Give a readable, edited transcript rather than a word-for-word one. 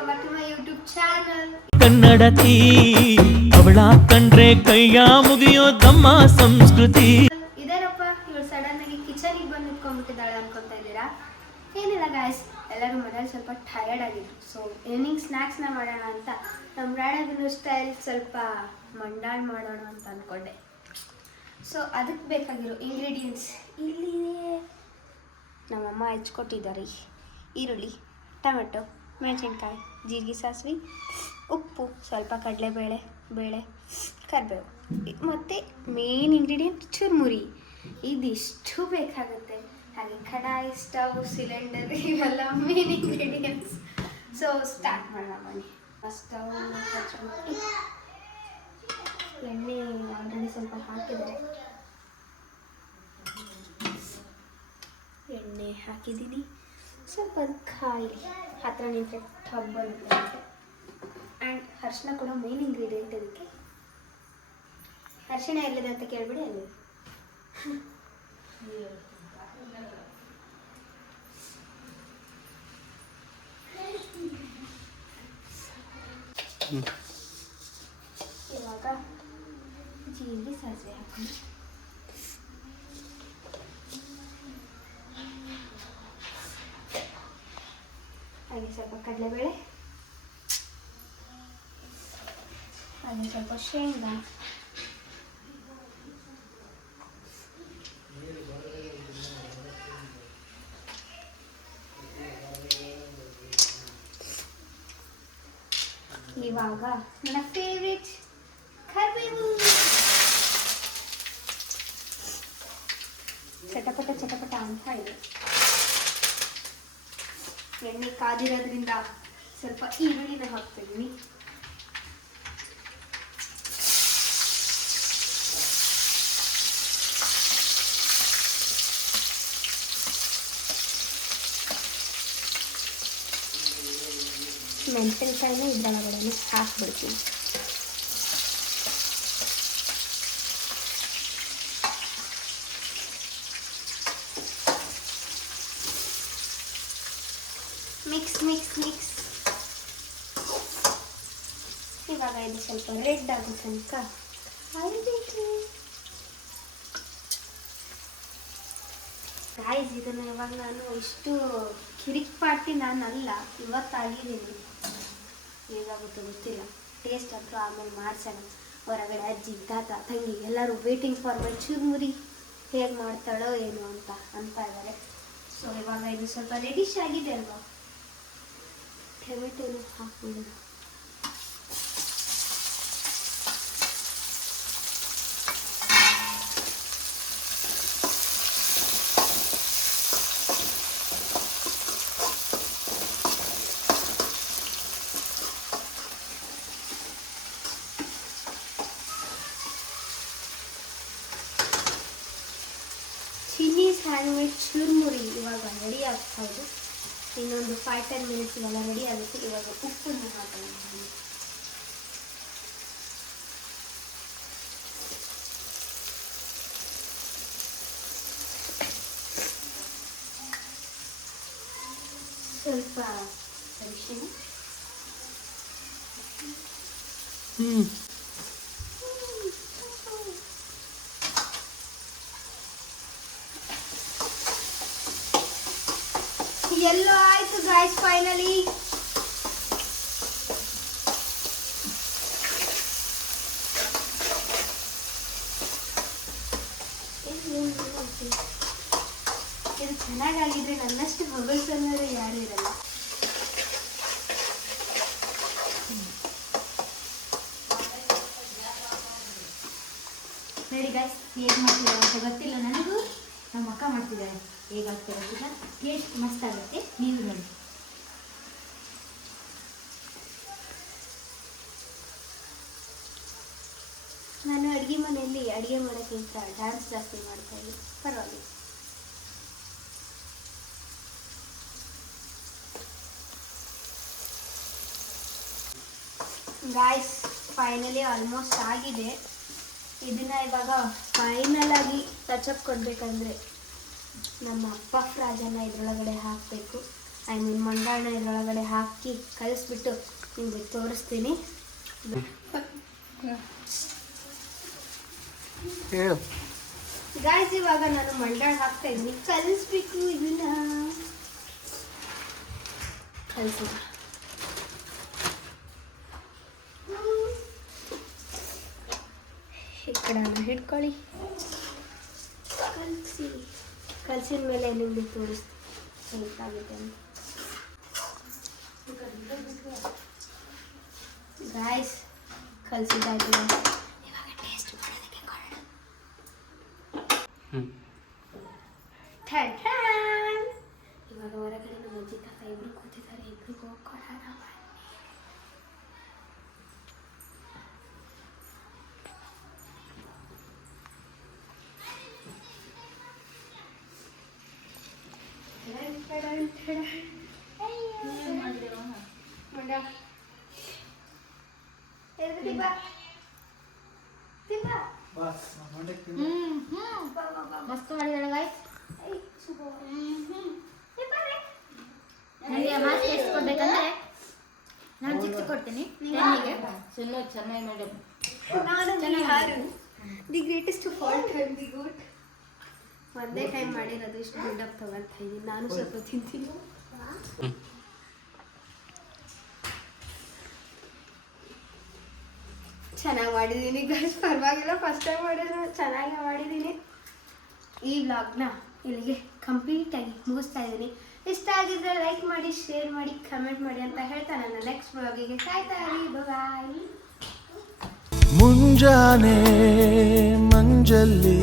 Welcome back to my YouTube channel. ಕನ್ನಡತಿ ಅವಳ ಕಂಡ್ರೆ ಕೈಯ ಮುಗಿಯೋದಮ್ಮ ಸಂಸ್ಕೃತಿ. ಇದೇನಪ್ಪ ಇವಳು ಸಡನ್ ಆಗಿ ಕಿಚನಿಗೆ ಬಂದು ನಿಂತ್ಕೊಂಡ್ಬಿಟ್ಟಿದ್ದಾಳೆ ಅನ್ಕೊಂತ ಇದ್ದೀರಾ? ಏನಿಲ್ಲ ಗಾಯ್ಸ್, ಎಲ್ಲರೂ ಮನೇಲಿ ಸ್ವಲ್ಪ ಟಯರ್ಡ್ ಆಗಿದ್ರು. ಸೊ ಈವ್ನಿಂಗ್ ಸ್ನ್ಯಾಕ್ಸ್ನ ಮಾಡೋಣ ಅಂತ ನಮ್ಮ ರಾಣಾಗಿನ ಸ್ಟೈಲ್ ಸ್ವಲ್ಪ ಮಂಡಾಳ್ ಮಾಡೋಣ ಅಂತ ಅಂದ್ಕೊಂಡೆ. ಸೊ ಅದಕ್ಕೆ ಬೇಕಾಗಿರೋ ಇಂಗ್ರೀಡಿಯೆಂಟ್ಸ್ ಇಲ್ಲಿ ನಮ್ಮಮ್ಮ ಹೆಚ್ಕೊಟ್ಟಿದ್ದಾರೆ. ಈರುಳ್ಳಿ, ಟೊಮೆಟೊ, ಮೆಣಸಿನ್ಕಾಯಿ, ಜೀರಿಗೆ, ಸಾಸಿವೆ, ಉಪ್ಪು, ಸ್ವಲ್ಪ ಕಡಲೆಬೇಳೆ, ಕರಿಬೇವು ಮತ್ತು ಮೇನ್ ಇಂಗ್ರೀಡಿಯೆಂಟ್ ಚುರುಮುರಿ. ಇದಿಷ್ಟು ಬೇಕಾಗುತ್ತೆ. ಹಾಗೆ ಕಡಾಯಿ, ಸ್ಟವ್, ಸಿಲಿಂಡರ್ ಇವೆಲ್ಲ ಮೇನ್ ಇಂಗ್ರೀಡಿಯೆಂಟ್ಸ್. ಸೊ ಸ್ಟಾರ್ಟ್ ಮಾಡೋಣ ಬನ್ನಿ. ಸ್ಟವ್ ಹಚ್ಬಿಟ್ಟು ಎಣ್ಣೆ ಆಲ್ರೆಡಿ ಸ್ವಲ್ಪ ಹಾಕಿದರೆ ಎಣ್ಣೆ ಹಾಕಿದ್ದೀನಿ. ಸ್ವಲ್ಪ ಅದು ಕಾಯಿ ಹತ್ರ ನಿಂತರೆ ಟಬ್ ಬರುತ್ತೆ. ಆ್ಯಂಡ್ ಅರಿಶಿನ ಕೂಡ ಮೇನ್ ಇಂಗ್ರೀಡಿಯೆಂಟ್ ಇದಕ್ಕೆ. ಅರಿಶಿನ ಎಲ್ಲಿದೆ ಅಂತ ಕೇಳ್ಬಿಡಿ, ಅಲ್ಲಿ ಇವಾಗ ಜೀರಿಗೆ, ಸಾಸಿವೆ ಹಾಕೊಂಡು ಹಾಗೆ ಸ್ವಲ್ಪ ಕಡಲೆಬೇಳೆ, ಹಾಗೆ ಸ್ವಲ್ಪ ಶೇಂಗಾ, ಇವಾಗ ನನ್ನ ಫೇವ್ರೆಟ್ ಕರಿಬೇವು. ಚಟಪಟ ಅಂತ ಇದೆ. ಎಣ್ಣೆ ಕಾದಿರೋದ್ರಿಂದ ಸ್ವಲ್ಪ ಈರುಳ್ಳಿನ ಹಾಕ್ತಿದ್ದೀನಿ. ಮೆಣಸಿನಕಾಯಿನ ಇದ್ರೊಳಗಡೆ ಹಾಕ್ಬಿಡ್ತೀನಿ. ಮಿಕ್ಸ್. ಇವಾಗ ಇದು ಸ್ವಲ್ಪ ರೆಡ್ ಆಗೋ ತನಕ ಕಾಯ್ಬೇಕು. ಗಾಯ್ಸ್, ಇದನ್ನು ಇವಾಗ ನಾನು ಇಷ್ಟು ಕಿರಿಕ್ ಪಾಟಿ ನಾನಲ್ಲ, ಇವತ್ತಾಗಿದ್ದೀನಿ. ಹೇಗಾಗುತ್ತೋ ಗೊತ್ತಿಲ್ಲ. ಟೇಸ್ಟ್ ಅಂತೂ ಆಮೇಲೆ ಮಾಡ್ಸೋಣ. ಹೊರಗಡೆ ಅಜ್ಜಿ, ತಾತ, ತಂಗಿ ಎಲ್ಲರೂ ವೇಟಿಂಗ್ ಫಾರ್ ಮೈ ಚುರುಮುರಿ ಹೇಗೆ ಮಾಡ್ತಾಳೋ ಏನು ಅಂತ ಇದ್ದಾರೆ. ಸೊ ಇವಾಗ ಇದು ಸ್ವಲ್ಪ ರೆಡಿಶ್ ಆಗಿದೆ ಅಲ್ವಾ, ಟೊಮೆಟೊನು ಹಾಕ್ಬಿಡೋಣ. ಚಿಲ್ಲೀಸ್ ಹ್ಯಾಂಡ್ಮೇಡ್ ಚುರುಮುರಿ ಇವಾಗ ರೆಡಿ ಆಗ್ತಾ ಇದೆ. ಇನ್ನೊಂದು 5-10 ಮಿನಿಟ್ಸ್ ಇವೆಲ್ಲ ರೆಡಿ ಆಗುತ್ತೆ. ಇವಾಗ ಉಪ್ಪನ್ನು ಹಾಕೋಣ. ಸ್ವಲ್ಪ ಅರಿಶಿನ, ಎಲ್ಲೋ ಆಯ್ತು ಗಾಯ್ಸ್ ಫೈನಲಿ. ಇದು ಚೆನ್ನಾಗಾಗಿದ್ರೆ ನನ್ನಷ್ಟು ಹೊಗಳಿಸೋರು ಯಾರು ಇರಲ್ಲ. ನೋಡಿ ಗಾಯ್ಸ್, ಹೇಗೆ ಮಾಡ್ತಿದ್ದಾರೆ ಅಂತ ಗೊತ್ತಿಲ್ಲ ನನಗೂ. ನಮ್ಮ ಅಕ್ಕ ಮಾಡ್ತಿದ್ದಾರೆ. ಹೇಗಾಗ್ತಿರೋದಿಲ್ಲ, ಟೇಸ್ಟ್ ಮಸ್ತ್ ಆಗುತ್ತೆ. ನೀವು ನೋಡಿ. ನಾನು ಅಡುಗೆ ಮನೆಯಲ್ಲಿ ಅಡುಗೆ ಮಾಡೋಕ್ಕಿಂತ ಡ್ಯಾನ್ಸ್ ಜಾಸ್ತಿ ಮಾಡ್ತಾ ಇದ್ದೀನಿ. ಪರವಾಗಿಲ್ಲ. ಗಾಯ್ಸ್, ಫೈನಲಿ ಆಲ್ಮೋಸ್ಟ್ ಆಗಿದೆ. ಇದನ್ನ ಇವಾಗ ಫೈನಲ್ ಆಗಿ ಟಚಪ್ ಕೊಡಬೇಕಂದ್ರೆ ನಮ್ಮ ಪಫ್ ರಾಜನ ಇದರೊಳಗಡೆ ಹಾಕಬೇಕು. ಐ ಮೀನ್ ಮಂಡಾಳ ಇದರೊಳಗಡೆ ಹಾಕಿ ಕಲಿಸ್ಬಿಟ್ಟು ನಿಮಗೆ ತೋರಿಸ್ತೀನಿ. ಹೇಳು. ಗಾಯ್ಸ್ ಇವಾಗ ನಾನು ಮಂಡಾಳ ಹಾಕ್ತಾ ಇದ್ದೀನಿ. ಕಲಿಸ್ಬೇಕು ಇದನ್ನ, ಕಲಿಸೋಣ. ಈ ಕಡೆನ ಹಿಡ್ಕೊಳ್ಳಿ. ಕಲಸಿದ ಮೇಲೆ ನಿಮಗೆ ತೋರಿಸ್ತೀನಿ ಹೇಗಾಗುತ್ತೆ ಅಂತ. ಗಾಯ್ಸ್ ಕಲಸಿದ್ದಾಯ್ತು. ಇವಾಗ ಟೇಸ್ಟ್ ಮಾಡೋದಕ್ಕೆ ಕೊಡೋಣ. ಇವಾಗ ಹೊರಗಡೆ ನಮ್ಮ ಅಜ್ಜಿ ತಾತ ಇಬ್ರು ಕೂತಿದ್ದಾರೆ. ಇಬ್ರಿಗೂ ಕೊಡೋಣ. ಮಸ್ತ್ ಮಾಡಿದಾಳೆ ಗಾಯ್ಸ್. ನನಗೆ ಮಾಸ್ಕ್ ಎಷ್ಟು ಕೊಡ್ಬೇಕಂದ್ರೆ ನಾನು ಚಿಕ್ಕ ಕೊಡ್ತೀನಿ. ಚೆನ್ನಾಗಿ madam the greatest fault and the good. ಒಂದೇ ಟೈಮ್ ಮಾಡಿರೋದು ಇಷ್ಟು ಬಿಲ್ಡಪ್ ತಗೊಳ್ತಾ ಇದ್ದೀನಿ. ನಾನು ಸ್ವಲ್ಪ ತಿಂತೀನಿ. ಚೆನ್ನಾಗಿ ಮಾಡಿದ್ದೀನಿ ಗೈಸ್, ಪರವಾಗಿಲ್ಲ. ಫಸ್ಟ್ ಟೈಮ್ ಮಾಡಿದ್ರು ಚೆನ್ನಾಗಿ ಮಾಡಿದ್ದೀನಿ. ಈ ವ್ಲಾಗ್ನ ಇಲ್ಲಿಗೆ ಕಂಪ್ಲೀಟಾಗಿ ಮುಗಿಸ್ತಾ ಇದ್ದೀನಿ. ಇಷ್ಟ ಆಗಿದ್ರೆ ಲೈಕ್ ಮಾಡಿ, ಶೇರ್ ಮಾಡಿ, ಕಮೆಂಟ್ ಮಾಡಿ ಅಂತ ಹೇಳ್ತಾ ನನ್ನ ನೆಕ್ಸ್ಟ್ ವ್ಲಾಗಿಗೆ ಕಾಯ್ತಾ ಇರಿ. ಬಾಯ್. ಮುಂಜಾನೆ ಮಂಜಲ್ಲಿ